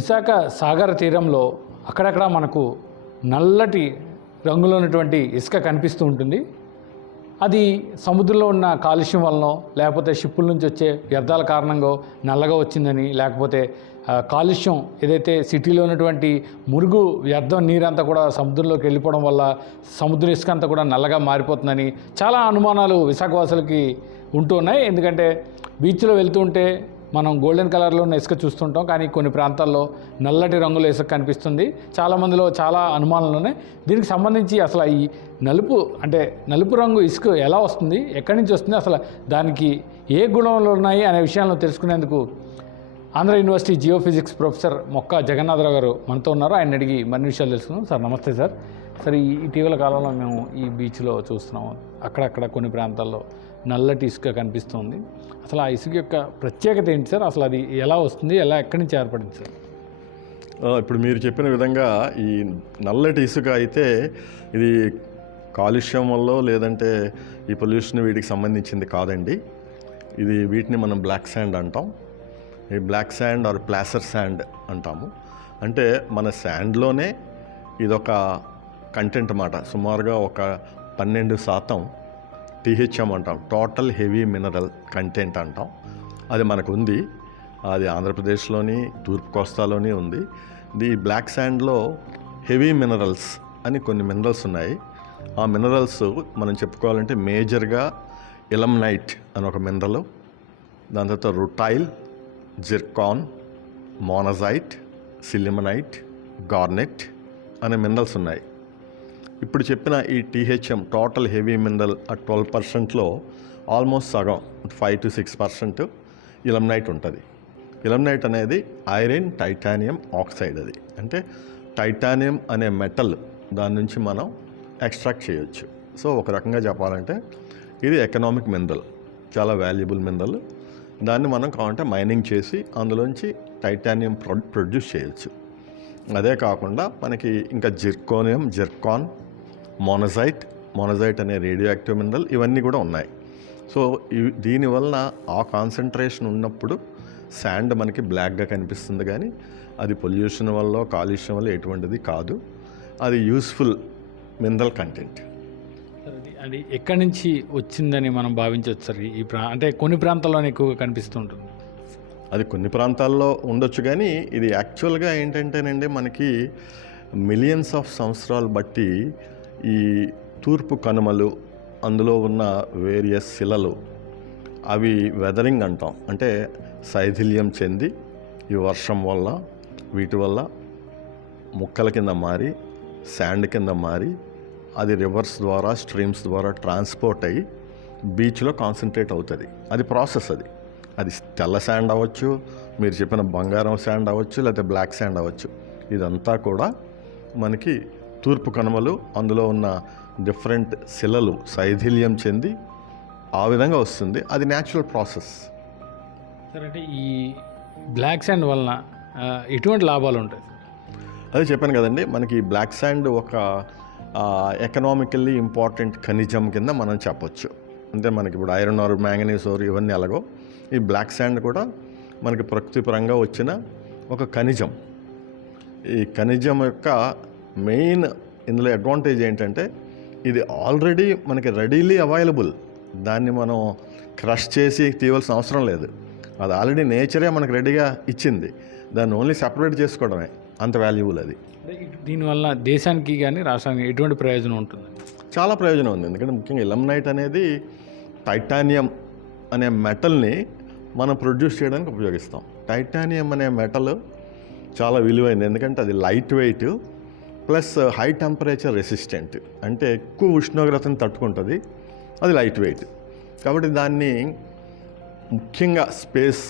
విశాఖ సాగర తీరంలో అక్కడక్కడ మనకు నల్లటి రంగులో ఉన్నటువంటి ఇసుక కనిపిస్తూ ఉంటుంది. అది సముద్రంలో ఉన్న కాలుష్యం వలనో లేకపోతే షిప్పుల నుంచి వచ్చే వ్యర్థాల కారణంగా నల్లగా వచ్చిందని, లేకపోతే కాలుష్యం ఏదైతే సిటీలో ఉన్నటువంటి మురుగు వ్యర్థం నీరంతా కూడా సముద్రంలోకి వెళ్ళిపోవడం వల్ల సముద్ర ఇసుక అంతా కూడా నల్లగా మారిపోతుందని చాలా అనుమానాలు విశాఖవాసులకి ఉంటూ ఉన్నాయి. ఎందుకంటే బీచ్లో వెళ్తూ ఉంటే మనం గోల్డెన్ కలర్లో ఉన్న ఇసుక చూస్తుంటాం, కానీ కొన్ని ప్రాంతాల్లో నల్లటి రంగుల ఇసుక కనిపిస్తుంది. చాలామందిలో చాలా అనుమానాలు ఉన్నాయి. దీనికి సంబంధించి అసలు ఈ నలుపు రంగు ఇసుక ఎలా వస్తుంది, ఎక్కడి నుంచి వస్తుంది, అసలు దానికి ఏ గుణాలు ఉన్నాయి అనే విషయాలను తెలుసుకునేందుకు ఆంధ్ర యూనివర్సిటీ జియోఫిజిక్స్ ప్రొఫెసర్ మొక్క జగన్నాథరావు గారు మనతో ఉన్నారు. ఆయన అడిగి మరిన్ని విషయాలు తెలుసుకుందాం. సార్ నమస్తే సార్. సార్ ఈ ఇటీవల కాలంలో మేము ఈ బీచ్లో చూస్తున్నాము, అక్కడక్కడ కొన్ని ప్రాంతాల్లో నల్లటి ఇసుక కనిపిస్తుంది. అసలు ఆ ఇసుక యొక్క ప్రత్యేకత ఏంటి సార్? అసలు అది ఎలా వస్తుంది, ఎక్కడి నుంచి ఏర్పడింది సార్? ఇప్పుడు మీరు చెప్పిన విధంగా ఈ నల్లటి ఇసుక అయితే ఇది కాలుష్యం వల్ల లేదంటే ఈ పొల్యూషన్ వీటికి సంబంధించింది కాదండి. వీటిని మనం బ్లాక్ శాండ్ అంటాం. ఈ బ్లాక్ శాండ్ ఆర్ ప్లాసర్ శాండ్ అంటాము. అంటే మన శాండ్లోనే ఇదొక కంటెంట్ అన్నమాట. సుమారుగా ఒక 12% THM అంటాం, టోటల్ హెవీ మినరల్ కంటెంట్ అంటాం. అది మనకు ఉంది. అది ఆంధ్రప్రదేశ్లోని తూర్పు కోస్తాలోని ఉంది. ఈ బ్లాక్ శాండ్లో హెవీ మినరల్స్ అని కొన్ని మినరల్స్ ఉన్నాయి. ఆ మినరల్స్ మనం చెప్పుకోవాలంటే మేజర్గా ఇలమ్నైట్ అని ఒక మినరల్, దాని తర్వాత rutile, zircon, monazite, sillimanite, garnet అనే మినరల్స్ ఉన్నాయి. ఇప్పుడు చెప్పిన ఈ THM టోటల్ హెవీ మినరల్ 12%లో ఆల్మోస్ట్ సగం 5 to 6% ఇలమ్నైట్ ఉంటుంది. ఇలమ్నైట్ అనేది ఐరన్ టైటానియం ఆక్సైడ్. అది అంటే టైటానియం అనే మెటల్ దాని నుంచి మనం ఎక్స్ట్రాక్ట్ చేయొచ్చు. సో ఒక రకంగా చెప్పాలంటే ఇది ఎకనామిక్ మినరల్, చాలా వాల్యుబుల్ మినరల్. దాన్ని మనం కావాలంటే మైనింగ్ చేసి అందులోంచి టైటానియం ప్రొడ్యూస్ చేయొచ్చు. అదే కాకుండా మనకి ఇంకా జిర్కాన్, మోనజైట్ అనే రేడియో యాక్టివ్ మినరల్, ఇవన్నీ కూడా ఉన్నాయి. సో దీనివలన ఆ కాన్సన్ట్రేషన్ ఉన్నప్పుడు శాండ్ మనకి బ్లాక్గా కనిపిస్తుంది, కానీ అది పొల్యూషన్ వల్ల కాలుష్యం వల్ల ఎటువంటిది కాదు. అది యూస్ఫుల్ మినరల్ కంటెంట్. అది ఎక్కడి నుంచి వచ్చిందని మనం భావించవచ్చు సార్? అంటే కొన్ని ప్రాంతాల్లోనే ఎక్కువగా కనిపిస్తుంటుంది. అది కొన్ని ప్రాంతాల్లో ఉండొచ్చు, కానీ ఇది యాక్చువల్గా ఏంటంటేనండి మనకి మిలియన్స్ ఆఫ్ సంవత్సరాలు బట్టి ఈ తూర్పు కనుమలు, అందులో ఉన్న వేరియస్ శిలలు, అవి వెదరింగ్ అంటాం. అంటే శైథిల్యం చెంది ఈ వర్షం వల్ల వీటి వల్ల ముక్కల కింద మారి శాండ్ కింద మారి అది రివర్స్ ద్వారా స్ట్రీమ్స్ ద్వారా ట్రాన్స్పోర్ట్ అయ్యి బీచ్లో కాన్సన్ట్రేట్ అవుతుంది. అది ప్రాసెస్. అది తెల్ల శాండ్ అవ్వచ్చు, మీరు చెప్పిన బంగారం శాండ్ అవ్వచ్చు, లేకపోతే బ్లాక్ శాండ్ అవ్వచ్చు. ఇదంతా కూడా మనకి తూర్పు కనుమలు, అందులో ఉన్న డిఫరెంట్ శిలలు శైథిల్యం చెంది ఆ విధంగా వస్తుంది. అది న్యాచురల్ ప్రాసెస్. సార్ అంటే ఈ బ్లాక్ శాండ్ వలన ఎటువంటి లాభాలు ఉంటాయి? అదే చెప్పాను కదండి, మనకి బ్లాక్ శాండ్ ఒక ఎకనామికల్లీ ఇంపార్టెంట్ ఖనిజం కింద మనం చెప్పొచ్చు. అంటే మనకి ఇప్పుడు ఐరన్ ఆర్ మ్యాంగనీస్ ఓర్ ఇవన్నీ ఎలాగో ఈ బ్లాక్ శాండ్ కూడా మనకి ప్రకృతిపరంగా వచ్చిన ఒక ఖనిజం. ఈ ఖనిజం యొక్క మెయిన్ ఇందులో అడ్వాంటేజ్ ఏంటంటే ఇది ఆల్రెడీ మనకి రెడీలీ అవైలబుల్. దాన్ని మనం క్రష్ చేసి తీయవలసిన అవసరం లేదు. అది ఆల్రెడీ నేచరే మనకు రెడీగా ఇచ్చింది. దాన్ని ఓన్లీ సెపరేట్ చేసుకోవడమే, అంత వాల్యుబుల్ అది. దీనివల్ల దేశానికి కానీ రాష్ట్రానికి ఎటువంటి ప్రయోజనం ఉంటుంది? చాలా ప్రయోజనం ఉంది. ఎందుకంటే ముఖ్యంగా ఇలమ్నైట్ అనేది టైటానియం అనే మెటల్ని మనం ప్రొడ్యూస్ చేయడానికి ఉపయోగిస్తాం. టైటానియం అనే మెటల్ చాలా విలువైంది, ఎందుకంటే అది light weight plus high temperature resistant. అంటే ఎక్కువ ఉష్ణోగ్రతను తట్టుకుంటుంది, అది లైట్ వెయిట్. కాబట్టి దాన్ని ముఖ్యంగా స్పేస్,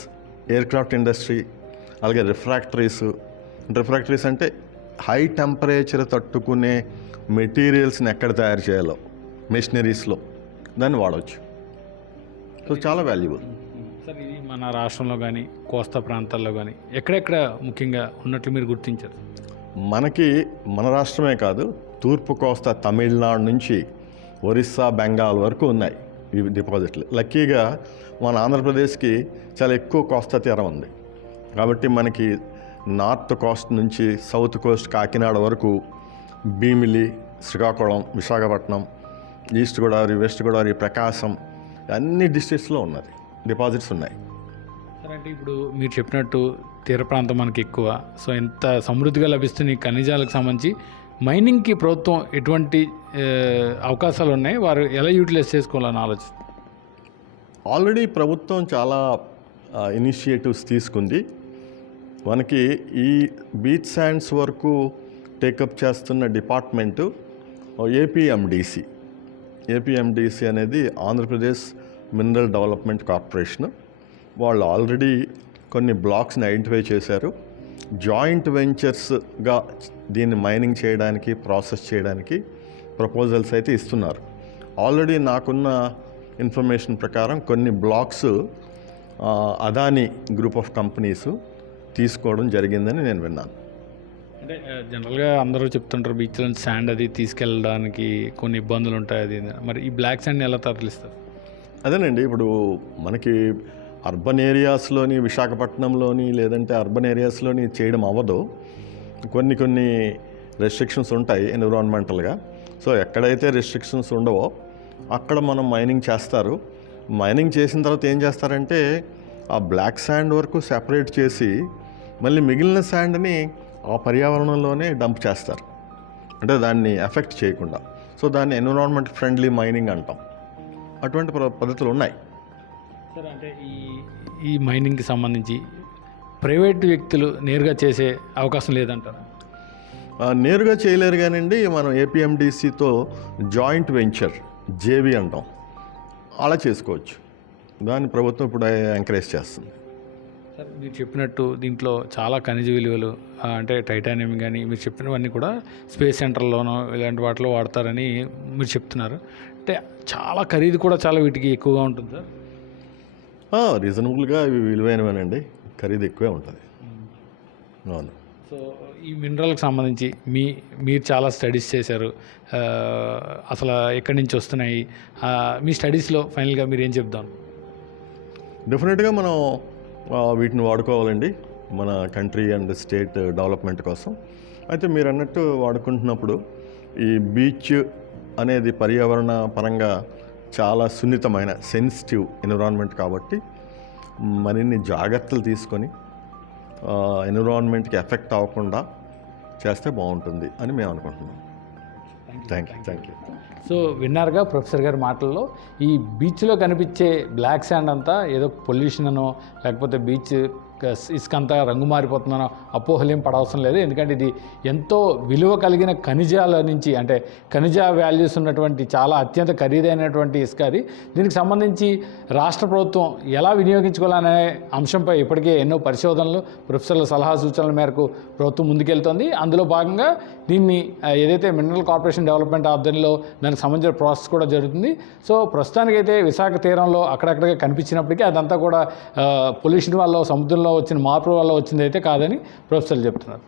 ఎయిర్క్రాఫ్ట్ ఇండస్ట్రీ, అలాగే రిఫ్రాక్టరీస్ అంటే హై టెంపరేచర్ తట్టుకునే మెటీరియల్స్ని ఎక్కడ తయారు చేయాలో మెషినరీస్లో దాన్ని వాడవచ్చు. సో చాలా వాల్యుబుల్. సార్ ఇది మన రాష్ట్రంలో కానీ కోస్తా ప్రాంతాల్లో కానీ ఎక్కడెక్కడ ముఖ్యంగా ఉన్నట్లు మీరు గుర్తించారు? మనకి మన రాష్ట్రమే కాదు, తూర్పు కోస్తా తమిళనాడు నుంచి ఒరిస్సా, బెంగాల్ వరకు ఉన్నాయి ఈ డిపాజిట్లు. లక్కీగా మన ఆంధ్రప్రదేశ్కి చాలా ఎక్కువ కోస్తా తీరం ఉంది, కాబట్టి మనకి నార్త్ కోస్ట్ నుంచి సౌత్ కోస్ట్ కాకినాడ వరకు భీమిలి, శ్రీకాకుళం, విశాఖపట్నం, ఈస్ట్ గోదావరి, వెస్ట్ గోదావరి, ప్రకాశం అన్ని డిస్ట్రిక్ట్స్లో ఉన్నది డిపాజిట్స్ ఉన్నాయి. సరే, అంటే ఇప్పుడు మీరు చెప్పినట్టు తీర ప్రాంతం మనకి ఎక్కువ, సో ఎంత సమృద్ధిగా లభిస్తున్న ఈ ఖనిజాలకు సంబంధించి మైనింగ్కి ప్రభుత్వం ఎటువంటి అవకాశాలు ఉన్నాయి, వారు ఎలా యూటిలైజ్ చేసుకోవాలని ఆలోచిస్తారు? ఆల్రెడీ ప్రభుత్వం చాలా ఇనిషియేటివ్స్ తీసుకుంది. మనకి ఈ బీచ్ శాండ్స్ వరకు టేకప్ చేస్తున్న డిపార్ట్మెంటు ఏపీఎండిసి అనేది ఆంధ్రప్రదేశ్ మినరల్ డెవలప్మెంట్ కార్పొరేషన్. వాళ్ళు ఆల్రెడీ కొన్ని బ్లాక్స్ని ఐడెంటిఫై చేశారు. జాయింట్ వెంచర్స్గా దీన్ని మైనింగ్ చేయడానికి, ప్రాసెస్ చేయడానికి ప్రపోజల్స్ అయితే ఇస్తున్నారు. ఆల్రెడీ నాకున్న ఇన్ఫర్మేషన్ ప్రకారం కొన్ని blocks Adani group of companies తీసుకోవడం జరిగిందని నేను విన్నాను. అంటే జనరల్గా అందరూ చెప్తుంటారు బీచ్లో శాండ్ అది తీసుకెళ్ళడానికి కొన్ని ఇబ్బందులు ఉంటాయి, అది మరి ఈ బ్లాక్ శాండ్ని ఎలా తరలిస్తారు? అదేనండి, ఇప్పుడు మనకి అర్బన్ ఏరియాస్లోని, విశాఖపట్నంలోని లేదంటే అర్బన్ ఏరియాస్లోని చేయడం అవ్వదు. కొన్ని రెస్ట్రిక్షన్స్ ఉంటాయి ఎన్విరాన్మెంటల్గా. సో ఎక్కడైతే రెస్ట్రిక్షన్స్ ఉండవో అక్కడ మనం మైనింగ్ చేస్తారు. మైనింగ్ చేసిన తర్వాత ఏం చేస్తారంటే ఆ బ్లాక్ శాండ్ వరకు సెపరేట్ చేసి మళ్ళీ మిగిలిన శాండ్ని ఆ పర్యావరణంలోనే డంప్ చేస్తారు, అంటే దాన్ని ఎఫెక్ట్ చేయకుండా. సో దాన్ని ఎన్విరాన్మెంట్ ఫ్రెండ్లీ మైనింగ్ అంటాం. అటువంటి పద్ధతులు ఉన్నాయి. సరే, అంటే ఈ మైనింగ్కి సంబంధించి ప్రైవేట్ వ్యక్తులు నేరుగా చేసే అవకాశం లేదంటారా? నేరుగా చేయలేరు కానివ్వండి, మనం ఏపీఎండిసితో జాయింట్ వెంచర్ జేవి అంటాం, అలా చేసుకోవచ్చు. దాన్ని ప్రభుత్వం ఇప్పుడు ఎంకరేజ్ చేస్తుంది. సార్, మీరు చెప్పినట్టు దీంట్లో చాలా ఖనిజ విలువలు, అంటే టైటానియం కానీ మీరు చెప్పినవన్నీ కూడా స్పేస్ సెంటర్లోనో ఇలాంటి వాటిలో వాడతారని మీరు చెప్తున్నారు. అంటే చాలా ఖరీదు కూడా చాలా వీటికి ఎక్కువగా ఉంటుంది సార్? రీజనబుల్గా ఇవి విలువైనవేనండి, ఖరీదు ఎక్కువే ఉంటుంది. అవును. సో ఈ మినరల్కి సంబంధించి మీరు చాలా స్టడీస్ చేశారు, అసలు ఎక్కడి నుంచి వస్తున్నాయి, మీ స్టడీస్లో ఫైనల్గా మీరు ఏం చెప్దాం? డెఫినెట్గా మనం వీటిని వాడుకోవాలండి మన కంట్రీ అండ్ స్టేట్ డెవలప్మెంట్ కోసం. అయితే మీరు అన్నట్టు వాడుకుంటున్నప్పుడు ఈ బీచ్ అనేది పర్యావరణ పరంగా చాలా సున్నితమైన సెన్సిటివ్ ఎన్విరాన్మెంట్ కాబట్టి మరిన్ని జాగ్రత్తలు తీసుకొని ఎన్విరాన్మెంట్కి ఎఫెక్ట్ అవ్వకుండా చేస్తే బాగుంటుంది అని మేము అనుకుంటున్నాం. Thank you. సో విన్నారుగా ప్రొఫెసర్ గారి మాటల్లో, ఈ బీచ్లో కనిపించే బ్లాక్ శాండ్ అంతా ఏదో పొల్యూషన్ అనో లేకపోతే బీచ్ ఇసుకంతా రంగు మారిపోతుందనో అపోహలేం పడవసరం లేదు. ఎందుకంటే ఇది ఎంతో విలువ కలిగిన ఖనిజాల నుంచి, అంటే ఖనిజ వాల్యూస్ ఉన్నటువంటి చాలా అత్యంత ఖరీదైనటువంటి ఇసుక అది. దీనికి సంబంధించి రాష్ట్ర ప్రభుత్వం ఎలా వినియోగించుకోవాలనే అంశంపై ఇప్పటికే ఎన్నో పరిశోధనలు, ప్రొఫెసర్ల సలహా సూచనల మేరకు ప్రభుత్వం ముందుకెళ్తోంది. అందులో భాగంగా దీన్ని ఏదైతే మినరల్ కార్పొరేషన్ డెవలప్మెంట్ ఆధ్వర్యంలో దానికి సంబంధించిన ప్రాసెస్ కూడా జరుగుతుంది. సో ప్రస్తుతానికైతే విశాఖ తీరంలో అక్కడక్కడగా కనిపించినప్పటికీ అదంతా కూడా పొల్యూషన్ వల్ల, సముద్రంలో వచ్చిన మార్పుల వల్ల వచ్చింది అయితే కాదని ప్రొఫెసర్లు చెప్తున్నారు.